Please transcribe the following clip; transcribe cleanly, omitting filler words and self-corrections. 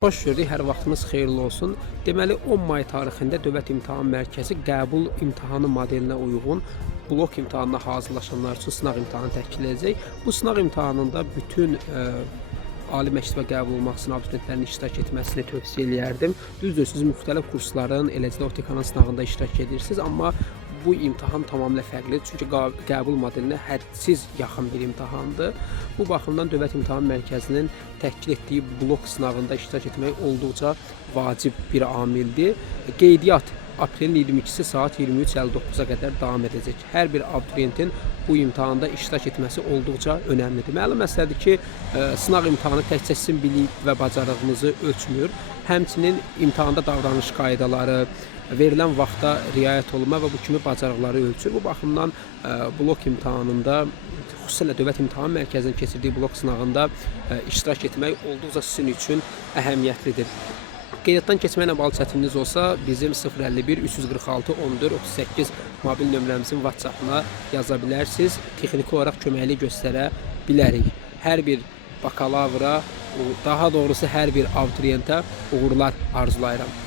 Xoş gördük, hər vaxtınız xeyirli olsun. Deməli, 10 may tarixində Dövlət İmtahan Mərkəzi qəbul imtahanı modelinə uyğun blok imtahanına hazırlaşanlar üçün sınaq imtahanı təşkil edəcək. Bu sınaq imtahanında bütün ali məktəbə qəbul olmaq üçün abituriyentlərin iştirak etməsini tövsiyə edərdim. Düzdür, siz müxtəlif kursların, eləcə də OTK-nın sınağında iştirak edirsiniz, amma bu imtahan tamamilə fərqlidir. Çünki qəbul modelinə hədsiz yaxın bir imtahandır. Bu baxımdan Dövlət İmtahan Mərkəzinin təşkil etdiyi blok sınağında iştirak etmək olduqca vacib bir amildir. Qeydiyyat aprelin 22-si saat 23:59-a qədər davam edəcək. Hər bir abituriyentin bu imtahanda iştirak etməsi olduqca önəmlidir. Məlum məsələdir ki, sınaq imtahanı təkcə sizin bilik və bacarığınızı ölçmür. Həmçinin imtahanda davranış qaydaları, verilən vaxta riayət olunma və bu kimi bacarıqları ölçür. Bu baxımdan blok imtahanında, xüsusilə Dövlət İmtahan Mərkəzinin keçirdiyi blok sınağında iştirak etmək olduqca sizin üçün əhəmiyyətlidir. Qeydiyyatdan keçməklə bağlı çətininiz olsa, bizim 051 346 14 38 mobil nömrəmizin WhatsApp-ına yaza bilərsiniz. Texniki olaraq köməkli göstərə bilərik. Hər bir bakalavra, daha doğrusu hər bir abituriyentə uğurlar arzulayıram.